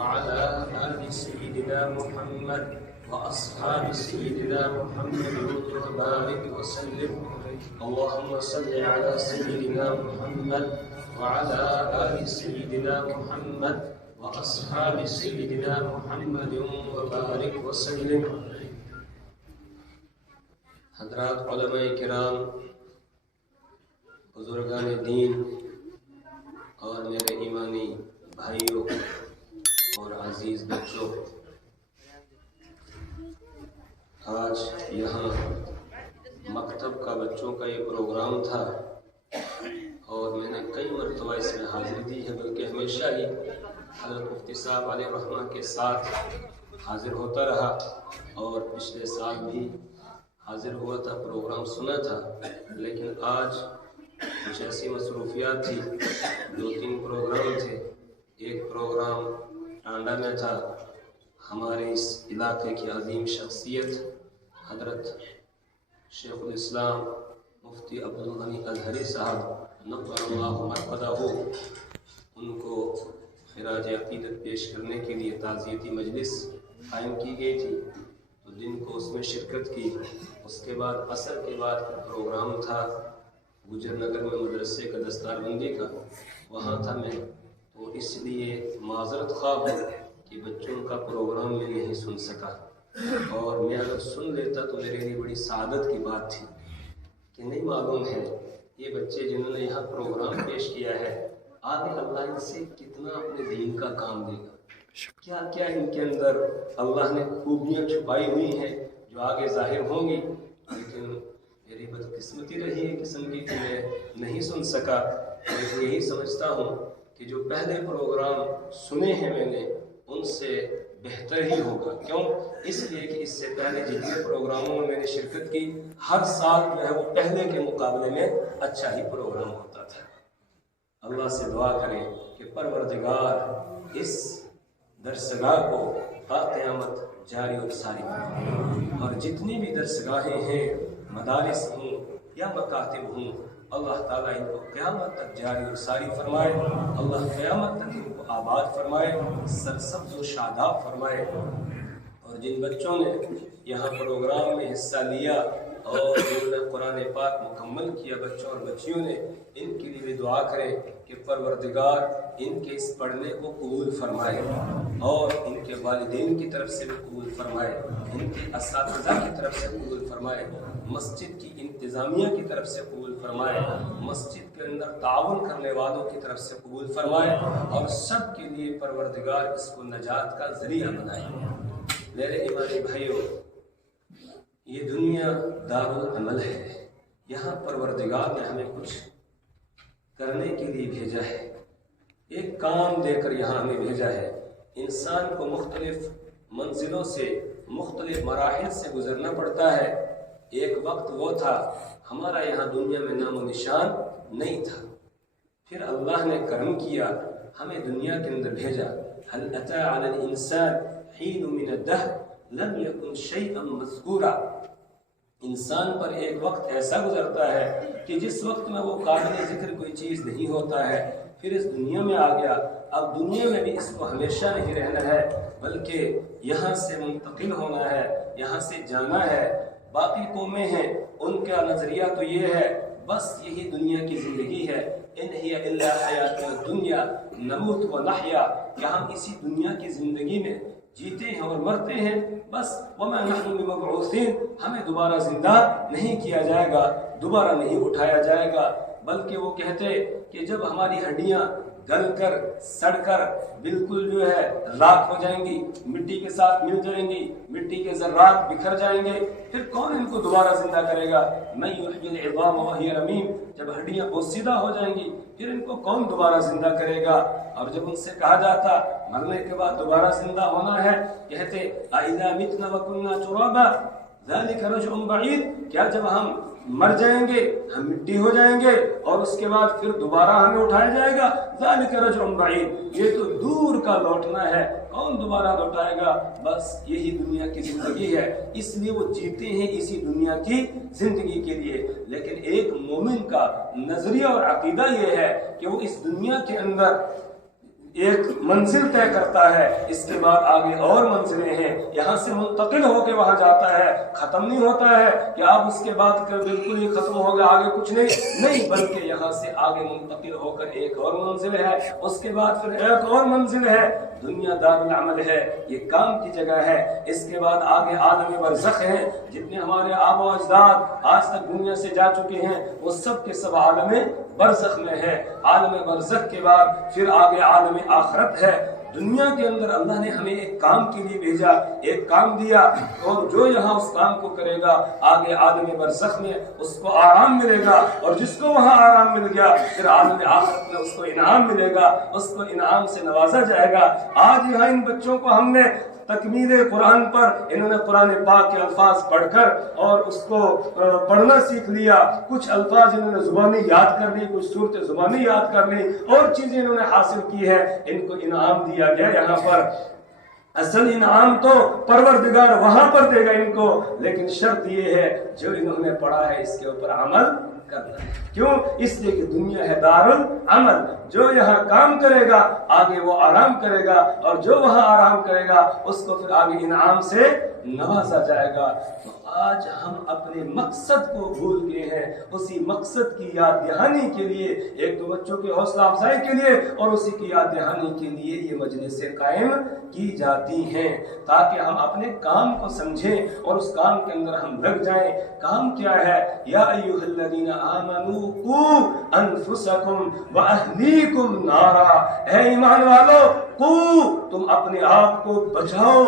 وعلى آل سيدنا محمد وأصحاب سيدنا محمد وبارك وسلم. اللهم صل على سيدنا محمد وعلى آل سيدنا محمد وأصحاب سيدنا محمد وبارك وسلم. حضرات علماء کرام، بزرگان دین اور میرے ایمانی بھائیوں اور عزیز بچوں، آج یہاں مکتب کا بچوں کا یہ پروگرام تھا اور میں نے کئی مرتبہ اس میں حاضری دی ہے، بلکہ ہمیشہ ہی حضرت مفتی صاحب علیہ رحمہ کے ساتھ حاضر ہوتا رہا اور پچھلے سال بھی حاضر ہوا تھا، پروگرام سنا تھا. لیکن آج کچھ ایسی مصروفیات تھی، 2-3 پروگرام تھے. ایک پروگرام ٹانڈا میں تھا، ہمارے اس علاقے کی عظیم شخصیت حضرت شیخ الاسلام مفتی عبدالغنی ازہری صاحب نور اللہ مرقدہ، ان کو خراج عقیدت پیش کرنے کے لیے تعزیتی مجلس قائم کی گئی تھی، تو دن کو اس میں شرکت کی. اس کے بعد عصر کے بعد پروگرام تھا گجر نگر میں مدرسے کا دستار بندی کا، وہاں تھا میں، تو اس لیے معذرت خواہ ہوں کہ بچوں کا پروگرام میں نہیں سن سکا. اور میں اگر سن لیتا تو میرے لیے بڑی سعادت کی بات تھی کہ نہیں معلوم ہے یہ بچے جنہوں نے یہاں پروگرام پیش کیا ہے آگے اللہ ان سے کتنا اپنے دین کا کام دے گا، کیا کیا ان کے اندر اللہ نے خوبیاں چھپائی ہوئی ہیں جو آگے ظاہر ہوں گی. لیکن میری بدقسمتی رہی ہے قسم کی کہ میں نہیں سن سکا. میں یہی سمجھتا ہوں کہ جو پہلے پروگرام سنے ہیں میں نے ان سے بہتر ہی ہوگا. کیوں؟ اس لیے کہ اس سے پہلے جتنے پروگراموں میں نے شرکت کی ہر سال جو ہے وہ پہلے کے مقابلے میں اچھا ہی پروگرام ہوتا تھا. اللہ سے دعا کریں کہ پروردگار اس درسگاہ کو تا قیامت جاری اور ساری کرے، اور جتنی بھی درسگاہیں ہیں، مدارس ہوں یا مکاتب ہوں، اللہ تعالیٰ ان کو قیامت تک جاری اور ساری فرمائے. اللہ قیامت تک ان کو آباد فرمائے، سرسبز و شاداب فرمائے. اور جن بچوں نے یہاں پروگرام میں حصہ لیا اور جنہوں نے قرآن پاک مکمل کیا، بچوں اور بچیوں نے، ان کے لیے بھی دعا کریں کہ پروردگار ان کے اس پڑھنے کو قبول فرمائے اور ان کے والدین کی طرف سے بھی قبول فرمائے، ان کے اساتذہ کی طرف سے قبول فرمائے، مسجد کی انتظامیہ کی طرف سے قبول فرمائے، مسجد کے اندر تعاون کرنے والوں کی طرف سے قبول فرمائے، اور سب کے لیے پروردگار اس کو نجات کا ذریعہ بنائے. میرے ایمانی بھائیوں، یہ دنیا دارالعمل ہے، یہاں پروردگار نے ہمیں کچھ کرنے کے لیے بھیجا ہے، ایک کام دے کر یہاں ہمیں بھیجا ہے. انسان کو مختلف منزلوں سے، مختلف مراحل سے گزرنا پڑتا ہے. ایک وقت وہ تھا ہمارا یہاں دنیا میں نام و نشان نہیں تھا، پھر اللہ نے کرم کیا، ہمیں دنیا کے اندر بھیجا. هل اتى على الانسان حين من الدهر لم يكن شيئا مذكورا. انسان پر ایک وقت ایسا گزرتا ہے کہ جس وقت میں وہ قابل ذکر کوئی چیز نہیں ہوتا ہے، پھر اس دنیا میں آ گیا. اب دنیا میں بھی اس کو ہمیشہ نہیں رہنا ہے، بلکہ یہاں سے منتقل ہونا ہے، یہاں سے جانا ہے. باقی قومیں ہیں، ان کا نظریہ تو یہ ہے بس یہی دنیا کی زندگی ہے، ان ہی الا حیات الدنیا نموت و نحیا، کہ ہم اسی دنیا کی زندگی میں جیتے ہیں اور مرتے ہیں بس. وما نحن بمبعوثین، ہمیں دوبارہ زندہ نہیں کیا جائے گا، دوبارہ نہیں اٹھایا جائے گا. بلکہ وہ کہتے کہ جب ہماری ہڈیاں گل کر سڑ کر بالکل جو ہے راکھ ہو جائیں گی، مٹی کے ساتھ مل جائیں گی، مٹی کے ذرات بکھر جائیں گے، پھر کون ان کو دوبارہ زندہ کرے گا؟ من یحیی العظام وہی رمیم، جب ہڈیاں بوسیدہ ہو جائیں گی پھر ان کو کون دوبارہ زندہ کرے گا؟ اور جب ان سے کہا جاتا مرنے کے بعد دوبارہ زندہ ہونا ہے، کہتے اذا متنا وکنا ترابا ذلک رجع بعید، کیا جب ہم مر جائیں گے، ہم مٹی ہو جائیں گے اور اس کے بعد پھر دوبارہ ہمیں اٹھایا جائے گا؟ ذالک رجع بعید، یہ تو دور کا لوٹنا ہے، کون دوبارہ لوٹائے گا؟ بس یہی دنیا کی زندگی ہے. اس لیے وہ جیتے ہیں اسی دنیا کی زندگی کے لیے. لیکن ایک مومن کا نظریہ اور عقیدہ یہ ہے کہ وہ اس دنیا کے اندر ایک منزل طے کرتا ہے، اس کے بعد آگے اور منزلیں ہیں، یہاں سے منتقل ہو کے وہاں جاتا ہے، ختم نہیں ہوتا ہے کہ آپ اس کے بعد بالکل ہی ختم ہو گیا آگے کچھ نہیں، بلکہ یہاں سے آگے منتقل ہو کر ایک اور منزل ہے، اس کے بعد پھر ایک اور منزل ہے، دنیا دار العمل ہے، یہ کام کی جگہ ہے، اس کے بعد آگے عالم برزخ ہے، جتنے ہمارے آبا و اجداد آج تک دنیا سے جا چکے ہیں وہ سب کے سب عالم برزخ میں ہے، عالم برزخ کے بعد پھر آگے عالم آخرت ہے۔ دنیا کے اندر اللہ نے ہمیں ایک کام کے لیے بھیجا، ایک کام دیا، اور جو یہاں اس کام کو کرے گا آگے عالم برزخ میں اس کو آرام ملے گا، اور جس کو وہاں آرام مل گیا پھر عالم آخرت میں اس کو انعام ملے گا، اس کو انعام سے نوازا جائے گا۔ آج یہاں ان بچوں کو ہم نے تکمیل قرآن پر انہوں نے قرآن پاک کے الفاظ پڑھ کر اور اس کو پڑھنا سیکھ لیا، کچھ الفاظ انہوں نے زبانی یاد کر لی، کچھ صورتیں زبانی یاد کر لی، اور چیزیں انہوں نے حاصل کی ہے، ان کو انعام دیا گیا یہاں پر۔ اصل انعام تو پروردگار وہاں پر دے گا ان کو، لیکن شرط یہ ہے جو انہوں نے پڑھا ہے اس کے اوپر عمل کرنا ہے۔ کیوں؟ اس لیے کہ دنیا ہے دار العمل، جو یہاں کام کرے گا آگے وہ آرام کرے گا، اور جو وہاں آرام کرے گا اس کو پھر آگے انعام سے نوازا جائے گا۔ تو آج ہم اپنے مقصد کو بھول گئے ہیں، اسی مقصد کی یاد دہانی کے لیے، ایک تو بچوں کی حوصلہ افزائی کے لیے اور اسی کی یاد دہانی کے لیے یہ مجلسیں قائم کی جاتی ہیں، تاکہ ہم اپنے کام کو سمجھیں اور اس کام کے اندر ہم لگ جائیں۔ کام کیا ہے؟ یا ایھا الذین آمنوا قوا انفسکم واہلیکم نارا، اے ایمان والو، قوا، تم اپنے آپ کو بچاؤ،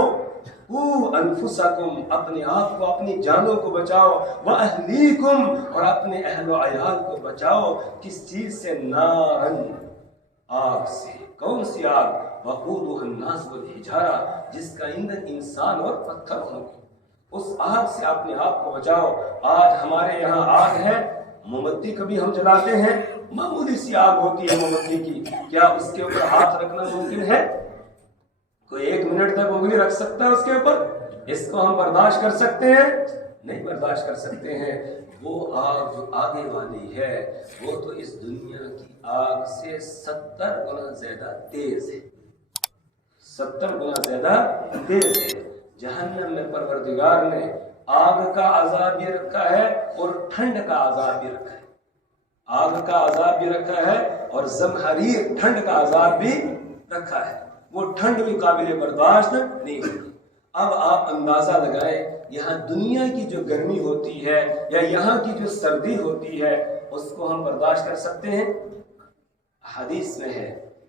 انفسکم، اپنے آپ کو، اپنی جانوں کو بچاؤ، واہلیکم، اور اپنے اہل و عیال کو بچاؤ، کس چیز سے؟ نارن، آگ سے۔ کون سی آگ؟ وقودها الناس والحجارہ، جس کا ایندھن انسان اور پتھر ہوں گے، اس آگ سے اپنے آپ کو بچاؤ۔ آج ہمارے یہاں آگ ہے، موم بتی کبھی ہم جلاتے ہیں، معمولی سی آگ ہوتی ہے موم بتی کی، کیا اس کے اوپر ہاتھ رکھنا ممکن ہے؟ کوئی 1 منٹ تک انگلی رکھ سکتا ہے اس کے اوپر؟ اس کو ہم برداشت کر سکتے ہیں؟ نہیں برداشت کر سکتے ہیں۔ وہ آگ جو آگے والی ہے وہ تو اس دنیا کی آگ سے 70 گنا زیادہ تیز ہے، 70 گنا زیادہ تیز ہے۔ جہنم میں پروردگار نے آگ کا عذاب بھی رکھا ہے اور ٹھنڈ کا عذاب بھی رکھا ہے، آگ کا عذاب بھی رکھا ہے اور زمہریر ٹھنڈ کا عذاب بھی رکھا ہے، وہ ٹھنڈ بھی قابل برداشت نہیں ہوتی۔ اب آپ اندازہ لگائیں، یہاں دنیا کی جو گرمی ہوتی ہے یا یہاں کی جو سردی ہوتی ہے اس کو ہم برداشت کر سکتے ہیں؟ حدیث میں ہے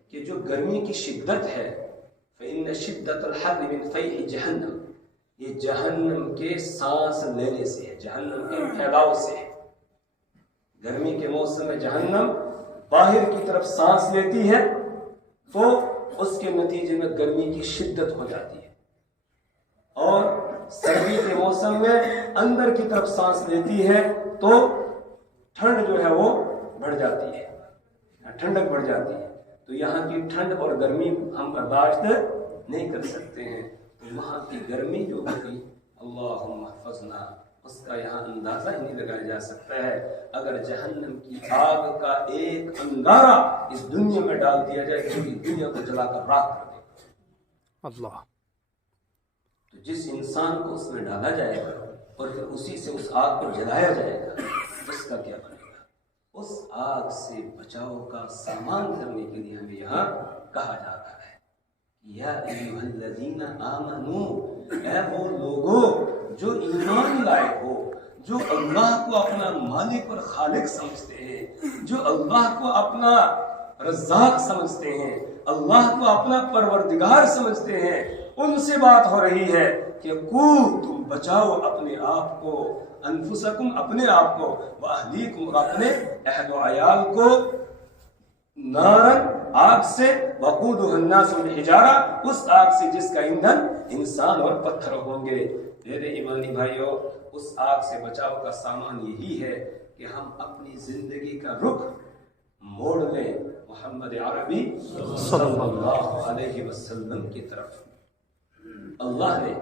کہ جو گرمی کی شدت ہے، فإن شدت الحر من فیح جہنم، یہ جہنم کے سانس لینے سے ہے، جہنم کے پھیلاؤ سے ہے۔ گرمی کے موسم میں جہنم باہر کی طرف سانس لیتی ہے تو اس کے نتیجے میں گرمی کی شدت ہو جاتی ہے، اور سردی کے موسم میں اندر کی طرف سانس لیتی ہے تو ٹھنڈ جو ہے وہ بڑھ جاتی ہے، ٹھنڈک بڑھ جاتی ہے۔ تو یہاں کی ٹھنڈ اور گرمی ہم برداشت نہیں کر سکتے ہیں، تو وہاں کی گرمی جو ہوگی، اللہم احفظنا، اس کا یہاں اندازہ ہی نہیں لگایا جا سکتا ہے۔ اگر جہنم کی آگ کا ایک انگارہ اس دنیا میں ڈال دیا جائے تو دنیا کو جلا کر راکھ کر دے گا اللہ۔ تو جس انسان کو اس میں ڈالا جائے گا اور پھر اسی سے اس آگ کو جلایا جائے گا، اس کا کیا بنے گا؟ اس آگ سے بچاؤ کا سامان کرنے کے لیے ہمیں یہاں کہا جا رہا ہے، یا ایھا الذین آمنو، اے وہ لوگو جو ایمان لائے ہو، جو اللہ کو اپنا مالک اور خالق سمجھتے ہیں، جو اللہ کو اپنا رزاق سمجھتے ہیں، اللہ کو اپنا پروردگار سمجھتے ہیں، ان سے بات ہو رہی ہے کہ تم بچاؤ اپنے آپ کو، انفسکم، اپنے آپ کو، واہلیکم، اور اپنے اہل و عیال کو، نارن، آگ سے، وقودها الناس والحجارہ، اس آگ سے جس کا ایندھن انسان اور پتھر ہوں گے۔ میرے ایمانی بھائیوں، اس آگ سے بچاؤ کا سامان یہی ہے کہ ہم اپنی زندگی کا رخ موڑ لیں محمد عربی صلی اللہ علیہ وسلم کی طرف۔ اللہ نے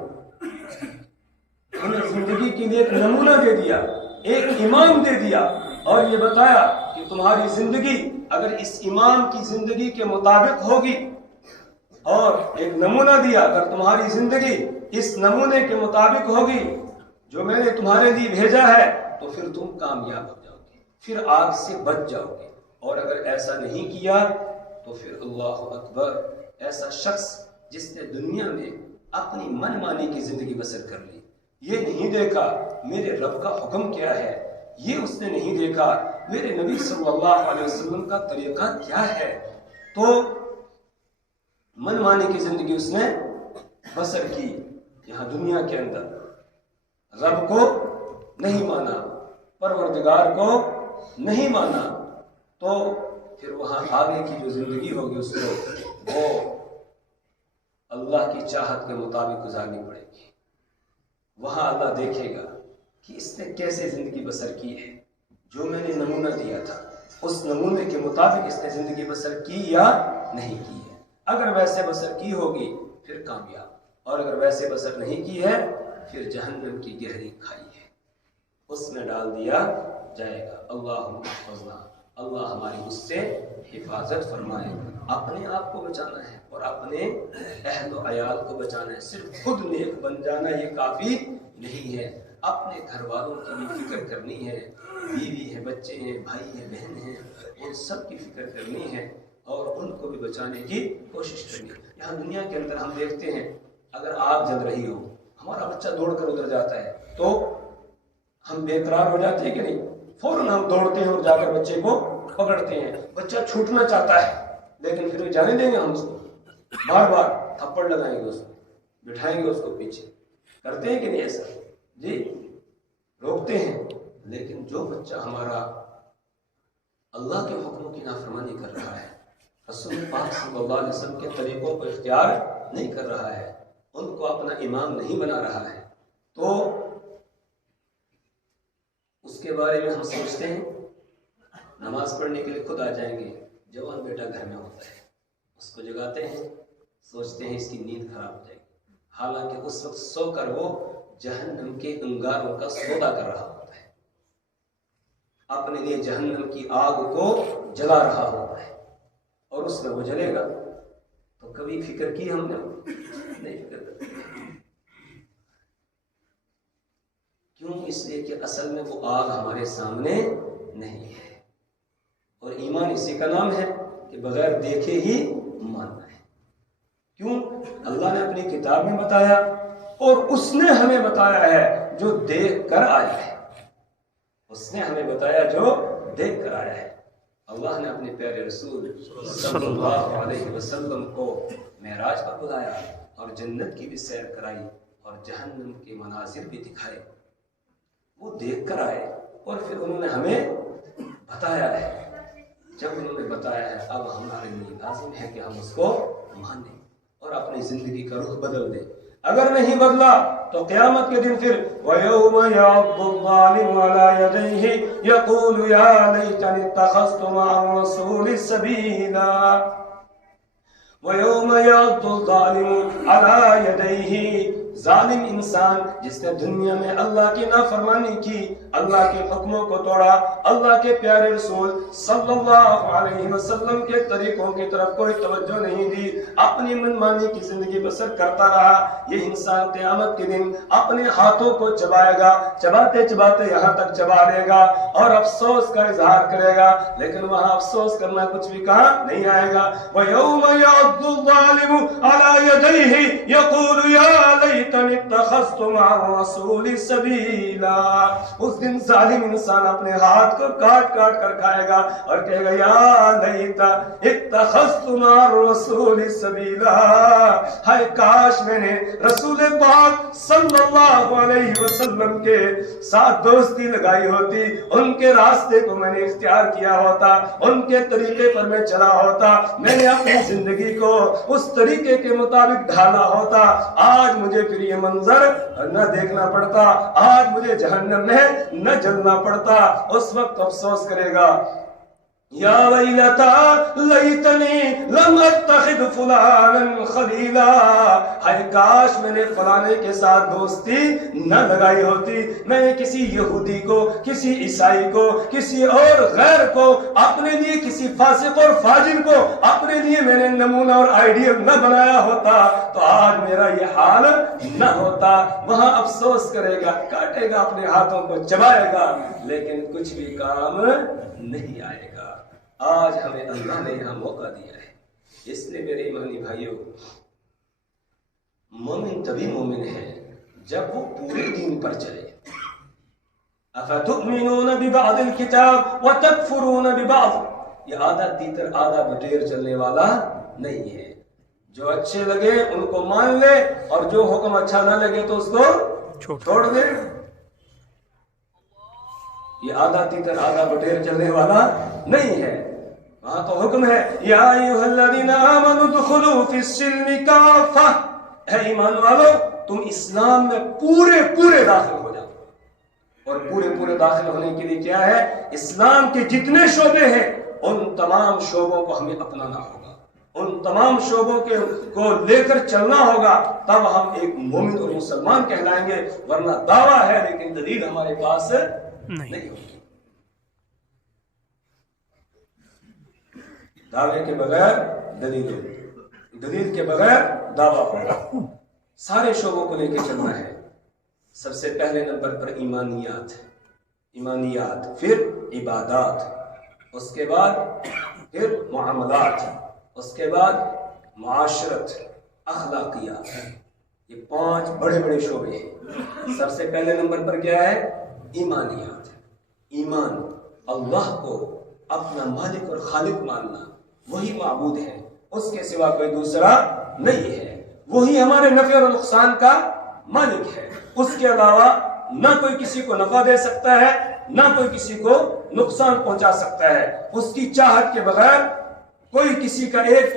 ہمیں زندگی کے لیے ایک نمونہ دے دیا، ایک امام دے دیا، اور یہ بتایا کہ تمہاری زندگی اگر اس امام کی زندگی کے مطابق ہوگی اور ایک نمونہ دیا، اگر تمہاری زندگی اس نمونے کے مطابق ہوگی جو میں نے تمہارے لیے بھیجا ہے تو پھر تم کامیاب ہو جاؤ گے، پھر آگ سے بچ جاؤ گے۔ اور اگر ایسا نہیں کیا تو پھر اللہ اکبر، ایسا شخص جس نے دنیا میں اپنی من مانی کی زندگی بسر کر لی، یہ نہیں دیکھا میرے رب کا حکم کیا ہے، یہ اس نے نہیں دیکھا میرے نبی صلی اللہ علیہ وسلم کا طریقہ کیا ہے، تو من مانی کی زندگی اس نے بسر کی یہاں دنیا کے اندر، رب کو نہیں مانا، پروردگار کو نہیں مانا، تو پھر وہاں آگے کی جو زندگی ہوگی اس کو وہ اللہ کی چاہت کے مطابق گزارنی پڑے گی۔ وہاں اللہ دیکھے گا کہ اس نے کیسے زندگی بسر کی ہے، جو میں نے نمونہ دیا تھا اس نمونے کے مطابق اس نے زندگی بسر کی یا نہیں کی ہے۔ اگر ویسے بسر کی ہوگی پھر کامیاب، اور اگر ویسے بسر نہیں کی ہے پھر جہنم کی گہری کھائی ہے، اس میں ڈال دیا جائے گا۔ اللہم احفظنا، اللہ ہماری اس سے حفاظت فرمائے۔ اپنے آپ کو بچانا ہے اور اپنے اہل و عیال کو بچانا ہے، صرف خود نیک بن جانا یہ کافی نہیں ہے، اپنے گھر والوں کی بھی فکر کرنی ہے، بیوی ہے، بچے ہیں، بھائی ہیں، بہن ہیں، ان سب کی فکر کرنی ہے اور ان کو بھی بچانے کی کوشش کرنی ہے۔ یہاں دنیا کے اندر ہم دیکھتے ہیں اگر آگ جل رہی ہو، ہمارا بچہ دوڑ کر ادھر جاتا ہے تو ہم بے قرار ہو جاتے ہیں کہ نہیں؟ فوراً ہم دوڑتے ہیں اور جا کر بچے کو پکڑتے ہیں، بچہ چھوٹنا چاہتا ہے لیکن پھر بھی جانے دیں گے ہم اس کو؟ بار بار تھپڑ لگائیں گے، اس کو بٹھائیں گے، اس کو پیچھے کرتے ہیں کہ نہیں ایسا؟ جی روکتے ہیں۔ لیکن جو بچہ ہمارا اللہ کے حکموں کی نافرمانی کر رہا ہے، رسول پاک صلی اللہ علیہ وسلم کے طریقوں کو اختیار نہیں کر رہا ہے، ان کو اپنا امام نہیں بنا رہا ہے، تو اس کے بارے میں ہم سوچتے ہیں، نماز پڑھنے کے لیے خود آ جائیں گے، جوان بیٹا گھر میں ہوتا ہے، اس کو جگاتے ہیں، سوچتے ہیں اس کی نیند خراب ہو جائے گی، حالانکہ اس وقت سو کر وہ جہنم کے انگاروں کا سودا کر رہا ہوتا ہے، اپنے لیے جہنم کی آگ کو جلا رہا ہوتا ہے، اور اس میں وہ جلے گا۔ تو کبھی فکر کی ہم نے؟ نہیں فکر کرتے۔ کیوں؟ اس لیے کہ اصل میں وہ آگ ہمارے سامنے نہیں ہے، اور ایمان اسی کا نام ہے کہ بغیر دیکھے ہی ماننا ہے۔ کیوں؟ اللہ نے اپنی کتاب میں بتایا اور اس نے ہمیں بتایا ہے جو دیکھ کر آیا ہے، اس نے ہمیں بتایا جو دیکھ کر آیا ہے۔ اللہ نے اپنے پیارے رسول صلی اللہ علیہ وسلم کو معراج پر بلایا اور جنت کی بھی سیر کرائی اور جہنم کے مناظر بھی دکھائے، وہ دیکھ کر آئے اور پھر انہوں نے ہمیں بتایا ہے۔ جب انہوں نے بتایا ہے اب ہمارے لیے لازم ہے کہ ہم اس کو مانیں اور اپنی زندگی کا رخ بدل دیں۔ اگر نہیں بدلا تو قیامت کے دن پھر وَيَوْمَ يَعَضُّ الظَّالِمُ عَلَى يَدَيْهِ يَقُولُ يَا لَيْتَنِي اتَّخَذْتُ مَعَ الرَّسُولِ سَبِيلًا وَيَوْمَ يَعَضُّ الظَّالِمُ عَلَى يَدَيْهِ، ظالم انسان جس نے دنیا میں اللہ کی نافرمانی کی، اللہ کے حکموں کو توڑا، اللہ کے پیارے رسول صلی اللہ علیہ وسلم کے طریقوں کی طرف کوئی توجہ نہیں دی، اپنی منمانی کی زندگی بسر کرتا رہا، یہ انسان قیامت کے دن اپنے ہاتھوں کو چبائے گا، چباتے چباتے یہاں تک چبا دے گا اور افسوس کا اظہار کرے گا، لیکن وہاں افسوس کرنا کچھ بھی کہاں نہیں آئے گا۔ وَيَوْمَ يَعَضُّ الظَّالِمُ عَلَى يَدَيْهِ يَقُولُ يَا لَيْتَنِي اتَّخَذْتُ مَعَ الرَّسُولِ سَبِيلًا، اس دن ظالم انسان اپنے ہاتھ کو کاٹ کاٹ کر کھائے گا اور کہے گا یا لیتا اتخذت مع الرسول سبیلا، ہائے کاش میں نے رسول پاک صلی اللہ علیہ وسلم کے ساتھ دوستی لگائی ہوتی، ان کے راستے کو میں نے اختیار کیا ہوتا، ان کے طریقے پر میں چلا ہوتا، میں نے اپنی زندگی کو اس طریقے کے مطابق ڈھالا ہوتا، آج مجھے پھر یہ منظر نہ دیکھنا پڑتا، آج مجھے جہنم میں نہ جلنا پڑتا۔ اس وقت افسوس کرے گا یا ویلتا لیتنی لم اتخذ فلانا خلیلا، ہائے کاش میں نے فلانے کے ساتھ دوستی نہ لگائی ہوتی، میں نے کسی یہودی کو، کسی عیسائی کو، کسی اور غیر کو اپنے لیے، کسی فاسق اور فاجر کو اپنے لیے میں نے نمونہ اور آئیڈیل نہ بنایا ہوتا تو آج میرا یہ حال نہ ہوتا۔ وہاں افسوس کرے گا، کاٹے گا، اپنے ہاتھوں کو چبائے گا، لیکن کچھ بھی کام نہیں آئے گا۔ آج ہمیں اللہ نے یہاں موقع دیا ہے، اس لیے میرے ایمانی بھائیوں، مومن تبھی مومن ہے جب وہ پورے دین پر چلے۔ افتؤمنون ببعض الکتاب وتکفرون ببعض، یہ آدھا تیتر آدھا بٹیر چلنے والا نہیں ہے۔ جو اچھے لگے ان کو مان لے اور جو حکم اچھا نہ لگے تو اس کو چھوڑ دے۔ یہ آدھا تیتر آدھا بٹیر چلنے والا نہیں ہے۔ وہاں تو حکم ہے یا ایھا الذین آمنوا ادخلوا فی السلم کافہ، اے ایمان والو تم اسلام میں پورے داخل ہو جاؤ۔ اور پورے داخل ہونے کے لیے کیا ہے؟ اسلام کے جتنے شعبے ہیں ان تمام شعبوں کو ہمیں اپنانا ہوگا، ان تمام شعبوں کو لے کر چلنا ہوگا، تب ہم ایک مومن اور مسلمان کہلائیں گے، ورنہ دعویٰ ہے لیکن دلیل ہمارے پاس نہیں ہوگی۔ دعوے کے بغیر دلیل کے بغیر دعویٰ ہوگا۔ سارے شعبوں کو لے کے چلنا ہے۔ سب سے پہلے نمبر پر ایمانیات، پھر عبادات، اس کے بعد پھر معاملات، اس کے بعد معاشرت، اخلاقیات، یہ 5 بڑے شعبے ہیں۔ سب سے پہلے نمبر پر کیا ہے؟ ایمانیات، ایمان، اللہ کو اپنا مالک اور خالق ماننا، وہی معبود ہے، اس کے سوا کوئی دوسرا نہیں ہے، وہی ہمارے نفع اور نقصان کا مالک ہے، اس کے علاوہ نہ کوئی کسی کو نفع دے سکتا ہے، نہ کوئی کسی کو نقصان پہنچا سکتا ہے۔ اس کی چاہت کے بغیر کوئی کسی کا ایک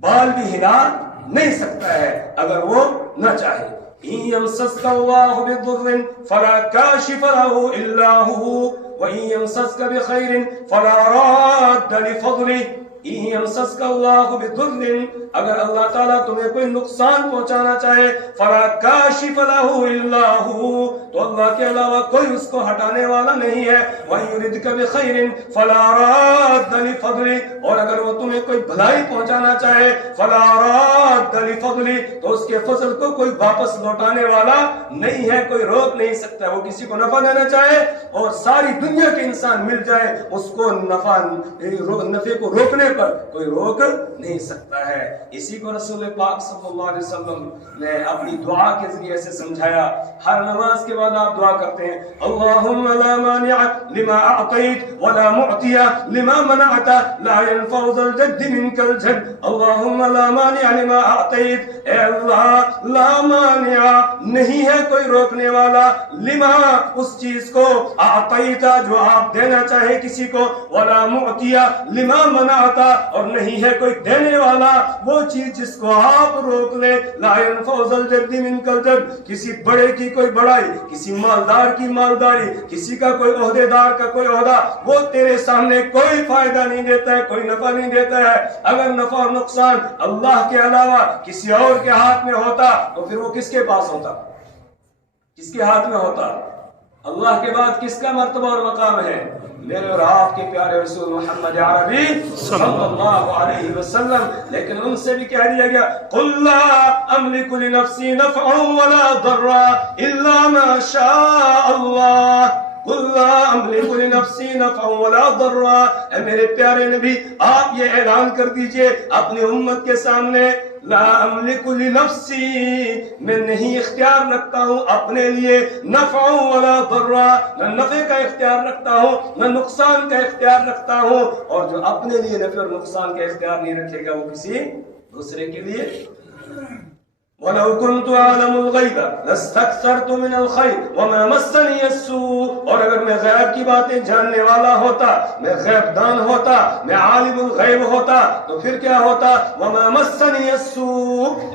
بال بھی ہلا نہیں سکتا ہے اگر وہ نہ چاہے۔ إن يمسسك الله بضر فلا كاشف له إلا هو وإن يمسسك بخير فلا راد لفضله۔ إن يمسسك الله بضر، اگر اللہ تعالیٰ تمہیں کوئی نقصان پہنچانا چاہے، فلا کاشف له الا هو، تو اللہ کے علاوہ کوئی اس کو ہٹانے والا نہیں ہے۔ وَإِن يُرِدْكَ بِخَيْرٍ فَلَا رَادَّ لِفَضْلِهِ، اور اگر وہ تمہیں کوئی بھلائی پہنچانا چاہے، فَلَا رَادَّ لِفَضْلِهِ، تو اس کے فضل کو کوئی واپس لوٹانے والا نہیں ہے، کوئی روک نہیں سکتا۔ وہ کسی کو نفع دینا چاہے اور ساری دنیا کے انسان مل جائے، اس کو نفع کو روکنے پر کوئی روک نہیں سکتا ہے۔ اسی کو رسول پاک صلی اللہ علیہ وسلم نے اپنی دعا کے ذریعے سے سمجھایا۔ ہر نماز کے بعد آپ دعا کرتے ہیں، اللہم لا مانع لما اعطیت ولا معطی لما منعت لا ينفع ذا الجد منک الجد، اللہم لا مانع لما اعطیت، اے اللہ لا مانع، نہیں ہے کوئی روکنے والا، لما اس چیز کو، اعطیت جو آپ دینا چاہے کسی کو، ولا معطی لما منعت، اور نہیں ہے کوئی دینے والا وہ چیز جس کو آپ روک لے، لا ينفع ذا الجد منک الجد، کسی بڑے کی کوئی بڑائی، کسی مالدار کی مالداری، کسی کا کوئی عہدے دار کا کوئی عہدہ، وہ تیرے سامنے کوئی فائدہ نہیں دیتا ہے، کوئی نفع نہیں دیتا ہے۔ اگر نفع اور نقصان اللہ کے علاوہ کسی اور کے ہاتھ میں ہوتا تو پھر وہ کس کے پاس ہوتا؟ کس کے ہاتھ میں ہوتا؟ اللہ کے بعد کس کا مرتبہ اور مقام ہے؟ میرے اور آپ کے پیارے رسول محمد عربی صلی اللہ علیہ وسلم۔ لیکن ان سے بھی کہہ دیا گیا، قل لا املک لنفسی نفعا ولا ضرا الا ما شاء اللہ، قل لا املک لنفسی نفعا ولا ضرا، اے میرے پیارے نبی آپ یہ اعلان کر دیجئے اپنی امت کے سامنے، لا املک لنفسی، میں نہیں اختیار رکھتا ہوں اپنے لیے، نفع ولا ضرا، نہ نفع کا اختیار رکھتا ہوں نہ نقصان کا اختیار رکھتا ہوں، اور جو اپنے لیے نفع اور نقصان کا اختیار نہیں رکھے گا وہ کسی دوسرے کے لیے۔ وَلَوْ كُنْتُ أَعْلَمُ الْغَيْبَ لَاسْتَكْثَرْتُ مِنَ الْخَيْرِ وَمَا مَسَّنِيَ السُّوءُ، اور اگر میں غیب کی باتیں جاننے والا ہوتا، میں غیب دان ہوتا، میں عالم الغیب ہوتا، تو پھر کیا ہوتا؟ وَمَا مَسَّنِيَ السُّوءُ،